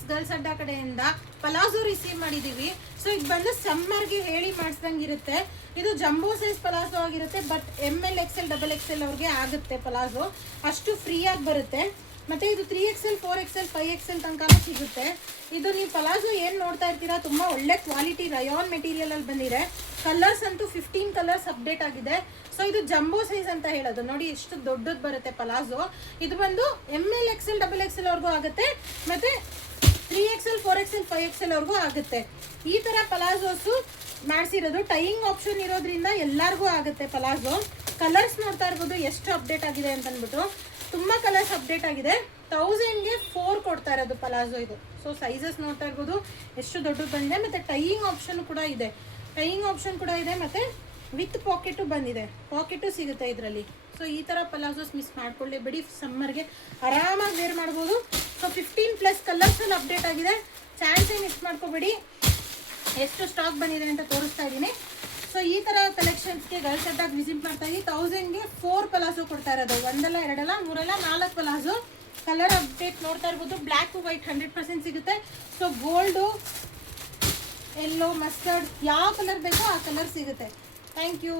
Friends, girls ಅಡ್ಡ ಕಡೆಯಿಂದ palazzo receive ಮಾಡಿದೀವಿ. ಸೊ ಇದು ಬಂದು ಸಮ್ಮರ್ಗೆ ಹೇಳಿ ಮಾಡಿಸ್ದಂಗೆ ಇರುತ್ತೆ. ಇದು ಜಂಬೋ ಸೈಜ್ ಪಲಾಜೋ ಆಗಿರುತ್ತೆ, ಬಟ್ ML XL XXL ಅವ್ರಿಗೆ ಆಗುತ್ತೆ ಪಲಾಜೋ, ಅಷ್ಟು ಫ್ರೀಯಾಗಿ ಬರುತ್ತೆ. ಮತ್ತೆ ಇದು 3XL 4XL 5XL ತನಕ ಸಿಗುತ್ತೆ. ಇದು ನೀವು ಪಲಾಜೋ ಏನು ನೋಡ್ತಾ ಇರ್ತೀರಾ, ತುಂಬ ಒಳ್ಳೆ ಕ್ವಾಲಿಟಿ ರಯಾನ್ ಮೆಟೀರಿಯಲ್ ಅಲ್ಲಿ ಬಂದಿದೆ. ಕಲರ್ಸ್ ಅಂತೂ 15 ಕಲರ್ಸ್ ಅಪ್ಡೇಟ್ ಆಗಿದೆ. ಸೊ ಇದು ಜಂಬೋ ಸೈಜ್ ಅಂತ ಹೇಳೋದು ನೋಡಿ, ಎಷ್ಟು ದೊಡ್ಡದು ಬರುತ್ತೆ ಪಲಾಜೋ. ಇದು ಬಂದು ML XL XXL ಅವ್ರಿಗೂ ಆಗುತ್ತೆ, ಮತ್ತೆ 3XL 4XL 5XL ಅವ್ರಿಗೂ ಆಗುತ್ತೆ. ಈ ತರ ಪಲಾಜೋಸು ಮಾಡಿಸಿರೋದು, ಟೈಯಿಂಗ್ ಆಪ್ಷನ್ ಇರೋದ್ರಿಂದ ಎಲ್ಲರಿಗೂ ಆಗುತ್ತೆ ಪಲಾಜೋ. ಕಲರ್ಸ್ ನೋಡ್ತಾ ಇರ್ಬೋದು ಎಷ್ಟು ಅಪ್ಡೇಟ್ ಆಗಿದೆ ಅಂತ ಅಂದ್ಬಿಟ್ಟು, ತುಂಬ ಕಲರ್ಸ್ ಅಪ್ಡೇಟ್ ಆಗಿದೆ. 1000ಗೆ 4 ಕೊಡ್ತಾ ಇರೋದು ಪಲಾಜೋ ಇದು. ಸೊ ಸೈಜಸ್ ನೋಡ್ತಾ ಇರ್ಬೋದು ಎಷ್ಟು ದೊಡ್ಡದು ಬಂದಿದೆ. ಮತ್ತು ಟೈಯಿಂಗ್ ಆಪ್ಷನ್ ಕೂಡ ಇದೆ, ಮತ್ತು ವಿತ್ ಪಾಕೆಟು ಬಂದಿದೆ, ಪಾಕೆಟು ಸಿಗುತ್ತೆ ಇದರಲ್ಲಿ. ಸೊ ಈ ಥರ ಪಲಾಜೋಸ್ ಮಿಸ್ ಮಾಡ್ಕೊಳ್ಳೇಬೇಡಿ, ಸಮ್ಮರ್ಗೆ ಆರಾಮಾಗಿ ವೇರ್ ಮಾಡ್ಬೋದು. ಸೊ 15+ ಕಲರ್ಸಲ್ಲಿ ಅಪ್ಡೇಟ್ ಆಗಿದೆ, ಚಾನ್ಸೇ ಮಿಸ್ ಮಾಡ್ಕೋಬೇಡಿ. ಎಷ್ಟು ಸ್ಟಾಕ್ ಬಂದಿದೆ ಅಂತ ತೋರಿಸ್ತಾ ಇದ್ದೀನಿ. ಸೊ ಈ ಥರ ಕಲೆಕ್ಷನ್ಸ್ಗೆ ಗರ್ಲ್ಸ್ ಅಡ್ಡಾಗಿ ವಿಸಿಟ್ ಮಾಡ್ತಾ ಇದ್ದೀವಿ. 1000ಗೆ 4 ಪಲಾಜೋ ಕೊಡ್ತಾ ಇರೋದು, 1 ಅಲ್ಲ 2 ಅಲ್ಲ 3 ಅಲ್ಲ 4 ಪಲಾಜೋ. ಕಲರ್ ಅಪ್ಡೇಟ್ ನೋಡ್ತಾ ಇರ್ಬೋದು, ಬ್ಲ್ಯಾಕ್ ವೈಟ್ 100% ಸಿಗುತ್ತೆ. ಸೊ ಗೋಲ್ಡು, ಎಲ್ಲೋ, ಮಸ್ಟರ್ಡ್ ಯಾವ ಕಲರ್ ಬೇಕೋ ಆ ಕಲರ್ ಸಿಗುತ್ತೆ. Thank you.